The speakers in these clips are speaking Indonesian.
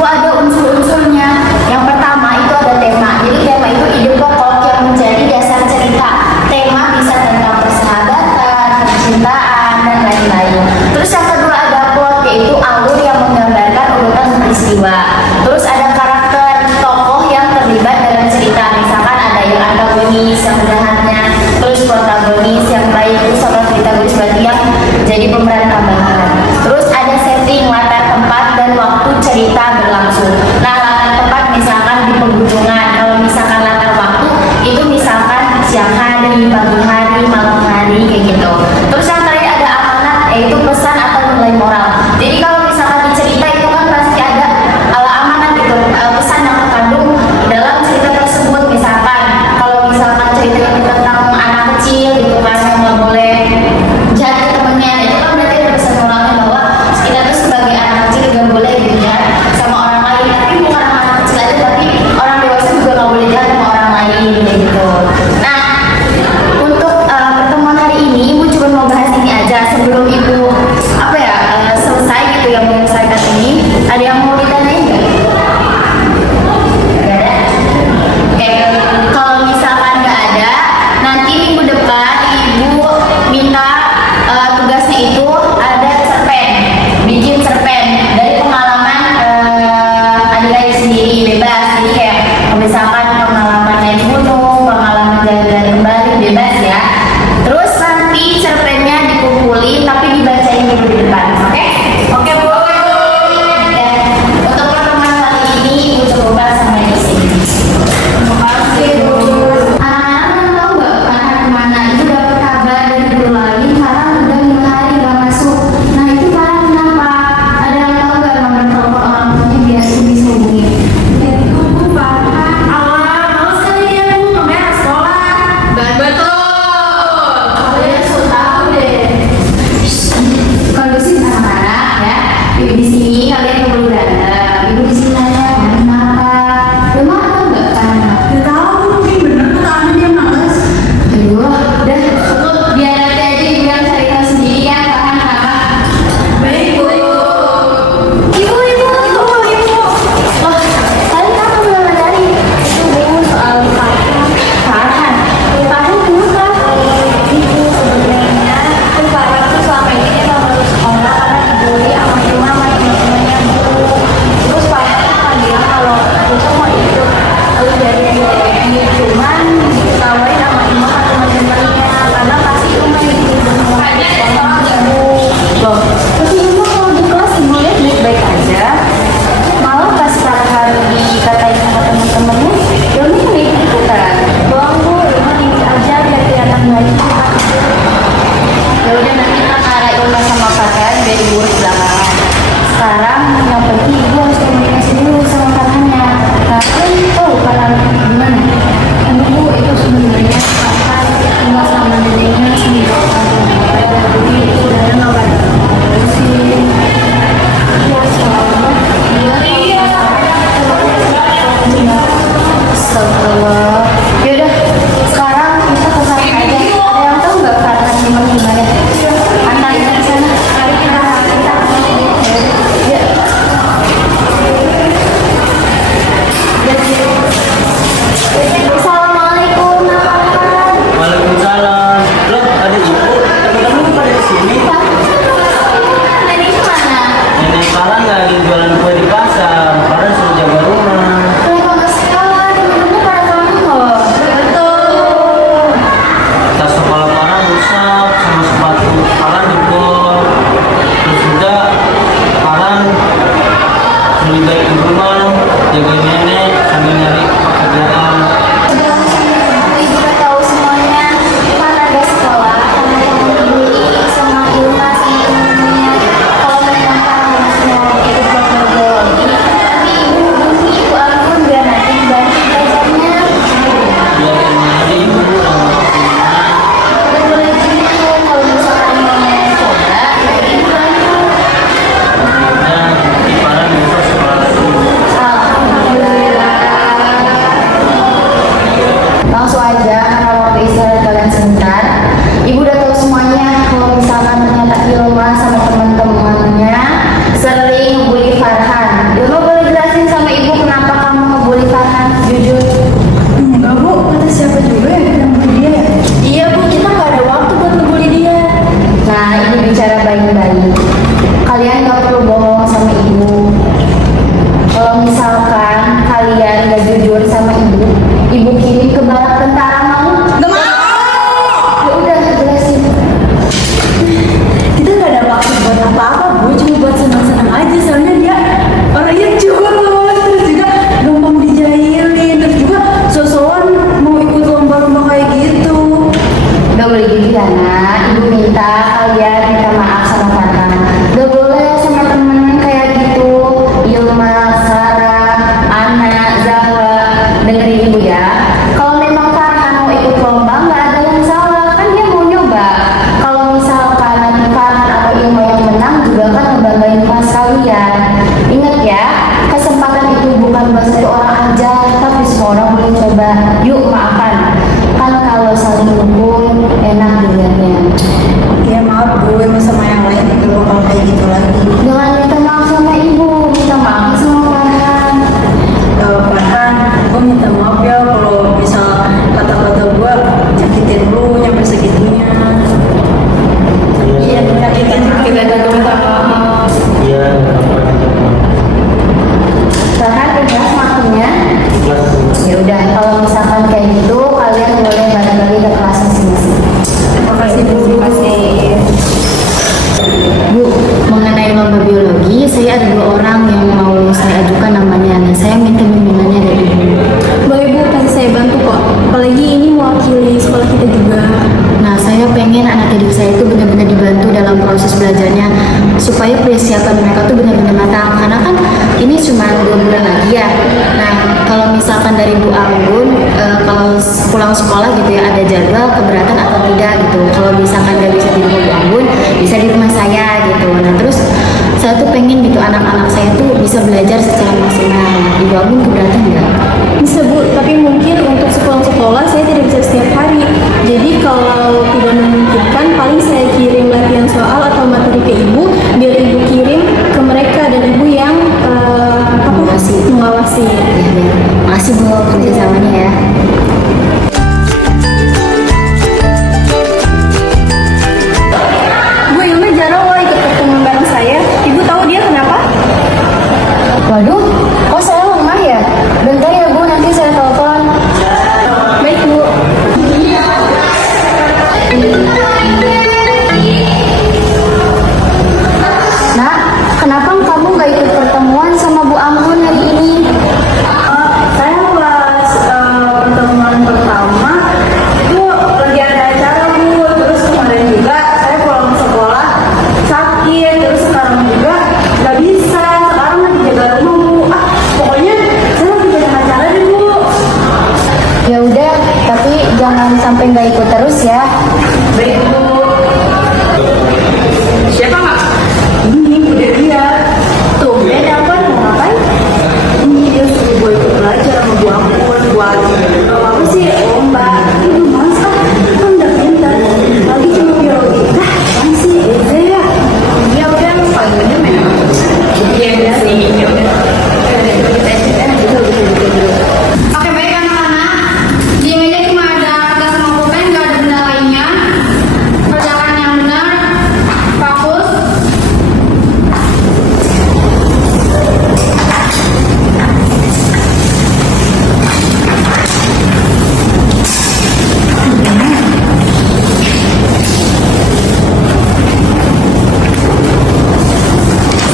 itu ada unsur-unsurnya. Yang pertama itu ada tema. Jadi tema itu ide pokok yang menjadi dasar cerita. Tema bisa tentang persahabatan, percintaan, dan lain-lain. Terus yang kedua ada plot, yaitu alur yang menggambarkan urutan peristiwa. Terus ada karakter tokoh yang terlibat dalam cerita. Misalkan ada yang antagonis, yang jahatnya, terus protagonis yang baik, terus sama protagonis berarti yang jadi pemeran tambahan. Terus ada setting, latar tempat dan waktu cerita berlangsung. Nah, latar tempat misalkan di pegunungan. Kalau misalkan latar waktu itu misalkan siang hari, pagi hari, malam hari, kayak gitu. Terus yang terakhir ada amanat, yaitu pesan atau nilai moral. Jadi kalau misalkan di cerita itu kan pasti ada amanat gitu, pesan yang terkandung dalam cerita tersebut. Misalkan kalau misalkan ceritanya tentang anak kecil gitu kan, yang nggak boleh jahat ke temennya, itu kan berarti ada pesan moralnya bahwa kita tuh sebagai anak kecil gak boleh gitu jahat sama orang lain. Tapi bukan anak kecil aja, tapi orang dewasa juga gak boleh jahat sama orang lain gitu. Nah, untuk pertemuan hari ini Ibu cuma mau bahas ini aja. Sebelum Ibu selesai gitu yang menyelesaikan ini, ada yang mau ditanyain nggak? Nggak ada? Oke, kalau misalkan nggak ada, nanti minggu depan Ibu minta tugasnya itu ada cerpen, bikin cerpen dari pengalaman adik-adik sendiri, bebas. Jadi kayak misalkan pengalaman naik gunung, pengalaman jalan-jalan kembali, bebas ya. Terus nanti cerpennya dikumpulin tapi dibacain minggu depan, oke? Oke Bu. Ya. Untuk pertemuan kali ini Ibu coba sampai di sini. Terima kasih Bu. Anak-anak tahu nggak karena kemana itu dapat kabar dari guru lain karena udah 5 hari nggak masuk. Nah itu karena kenapa? Ada yang tahu nggak nomor telepon orang tuanya biar Ibu bisa hubungi? Dari Bu Farhan. Allah, mau sekali ya Bu, nomornya sekolah. Betul. Kalian sudah tahu deh. Kondusif anak-anak ya. Ibu di sini kalian nggak perlu berantem. Ibu di sini nanya kenapa? Rumah atau enggak kan? Nggak tahu, mungkin bener tuh tadi dia males. Aduh, udah biar nanti aja Ibu yang cari tahu sendiri ya. Paham apa? Baik Bu. Ibu. Loh, tadi kamu belum dari? Itu bingung soal Farhan. Farhan kenapa? Ibu sebenarnya kan Farhan tuh selama ini dia nggak masuk sekolah karena dibully sama rumah sama teman-temannya Bu. Terus Farhan kan bilang kalau aku tuh mau ikut dari ini, cuman ditawarin sama ibu sama teman-temannya karena pasti ibu main di rumah Bu. Loh, tapi ibu kalau di kelas ibu lihat baik-baik aja. Malah pas Farhan dikatain sama teman-temannya, Ilmi nih ikutan. Bohong Bu, Ilmi tinggi aja biar kelihatan baik. Ya udah nanti antara Ilma sama Farhan biar Ibu urus belakangan. Sekarang yang penting Ibu harus komunikasi dulu sama Farhannya. Tapi Farhan gimana? Ibu itu sebenarnya Farhan tinggal sama neneknya sendiri. Jadi sebenarnya nggak ada sih. Ya soalnya dia Astagfirullah. Yaudah, sekarang kita ke sana aja. Ada yang tahu nggak Farhan gimana? Antar kita ke sana. Mari kita. Ya. Assalamualaikum Farhan. Waalaikumsalam. Loh, ada Ibu. Teman-teman pada di sini. Nenek mana? Nenek Farhan lagi jualan kue di pasar. Farhan suruh jaga rumah. Kalau ke sekolah, temen-temen pada kamu loh. Betul. Tas sekolah Farhan rusak, sama sepatu Farhan jebol. Terus juga Farhan lebih baik di rumah, jagain nenek sambil nyari pekerjaan. Ibu udah tahu semuanya. Farhan ada sekolah karena kamu dibully sama Ilma sama temennya. Kalau memang Farhan mau ikut belajar nanti Ibu hubungi Ibu Agun biar nanti dibantu belajarnya. Biar aja Ibu sama Udah boleh gitu. Kalau misalkan mau coba, ya Ibu bantu. dan di Farhan besok sekolah lagi. Alhamdulillah. kalau misalkan kalian gak jujur sama ibu kirim ke barak tentara mau? Nggak mau. Ya udah jelasin. Kita nggak ada maksud buat apa-apa, Bu. Cuma buat senang-senang aja. Soalnya dia orangnya culun, terus juga gampang dijailin, terus juga sosokan mau ikut lomba-lomba kayak gitu. Gak boleh gitu ya nak. Ibu minta kalian minta maaf sama Farhan. Gak boleh sama temen kayak gitu. Ilma, Sarah, Ana, Zahra, dengerin ibu ya. Kalau memang Farhan mau ikut lomba nggak ada yang salah, kan dia mau nyoba. Kalau misalkan nanti Farhan atau Ilma yang menang juga kan ngebanggain kelas kalian. Ingat ya, kesempatan itu bukan buat satu orang aja, tapi semua orang boleh coba. Yuk maafkan. Kan kalau saling dukung enak dilihatnya. Ya maaf Bu, emang sama yang lain itu bakal kayak gitu lagi. Jangan minta maaf sama ibu, minta maaf sama Farhan. Farhan, gue minta maaf ya kalau misal kata-kata gue nyakitin lu nyampe segitunya. Iya, nyakitin kita juga minta maaf. Iya, Farhan udah maafnya. Ya udah, kalau misalkan kayak gitu kalian boleh balik lagi ke kelas masing-masing. Terima kasih Bu. Terima kasih. Bu, mengenai lomba biologi, saya ada 2 orang yang mau saya ajukan namanya. Nah, saya minta bimbingannya dari ibu. Boleh Bu, pasti saya bantu kok. Apalagi ini mewakili sekolah kita juga. Nah, saya pengen anak didik saya itu benar-benar dibantu dalam proses belajarnya supaya persiapan mereka tuh benar-benar matang. Karena kan ini cuma 2 bulan lagi ya. Nah, kalau misalkan dari Bu Anggun, kalau pulang sekolah gitu ya ada jadwal keberatan atau tidak gitu. Kalau misalkan nggak bisa di rumah Bu Anggun, bisa di rumah saya gitu. Nah, terus saya tuh pengen gitu anak-anak saya tuh bisa belajar secara maksimal. Ibu Anggun keberatan nggak? Bisa Bu, tapi mungkin untuk sekolah-sekolah saya tidak bisa setiap hari. Jadi kalau tidak memungkinkan, paling saya kirim latihan soal atau materi ke Ibu, biar Ibu kirim ke mereka dan Ibu yang mengawasi. Ya, baik. Makasih Bu kerjasamanya ya. Bu, Ilma jarang loh ikut pertemuan bareng saya. Ibu tahu dia kenapa? Waduh, kok saya lemah ya? Bentar ya Bu, nanti saya telepon. Baik Bu. Nak, kenapa kamu nggak ikut pertemuan sama Bu Anggun hari ini? Saya pas pertemuan pertama itu lagi ada acara Bu. Terus kemarin juga saya pulang sekolah sakit. Terus sekarang juga nggak bisa. Sekarang lagi jaga rumah Bu. Pokoknya saya lagi banyak acara deh Bu. Ya udah, tapi jangan sampai nggak ikut terus ya. Baik Bu. Siapa Mak? Ini udah dia. Tuh, beda apa? Mau ngapain? Ini dia suruh gue ikut belajar sama Bu Anggun buat apa sih? Lomba. Itu mas kan udah pintar. Lagi cuma biologi. Kan sih, ya. Ya udah, panggilnya memang. Iya, udah sih. Ya udah. Oke baik anak-anak, di meja cuma ada kertas sama pulpen, nggak ada benda lainnya. Kerjakan yang benar, fokus.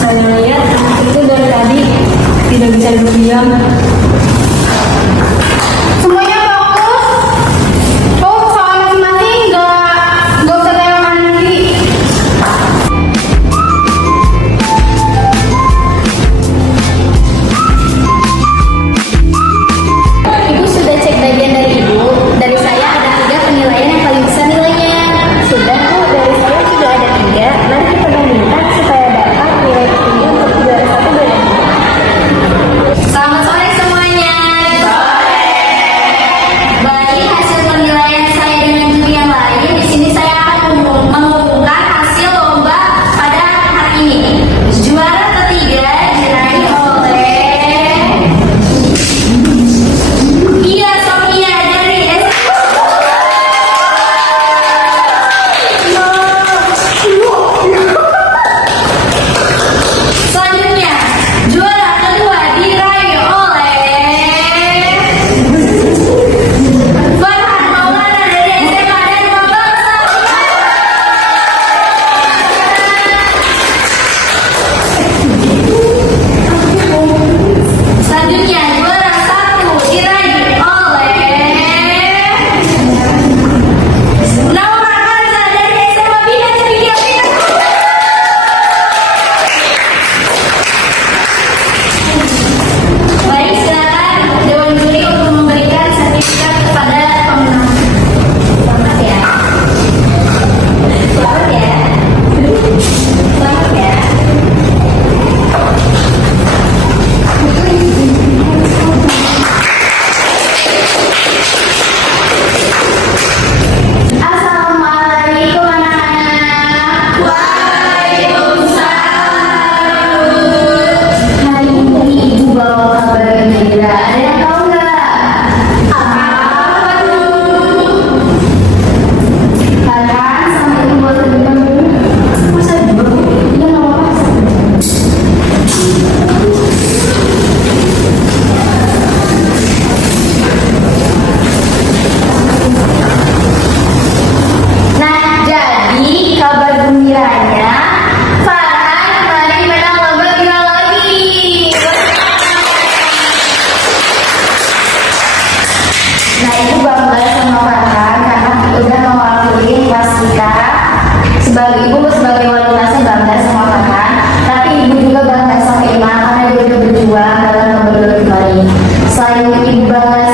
Saya lihat anak itu dari tadi tidak bisa duduk diam. Semuanya fokus. Tuh soal masing-masing, nggak usah tengok kanan kiri. Ibu sudah cek bagian dari Ibu. Dari saya ada 3 penilaian yang paling besar nilainya. Sudah Bu, dari saya sudah ada 3. Mari kita bandingkan supaya dapat nilai tertinggi untuk juara 1 dan 2. Selamat sore semuanya. baru kemarin. Selain ibu bangga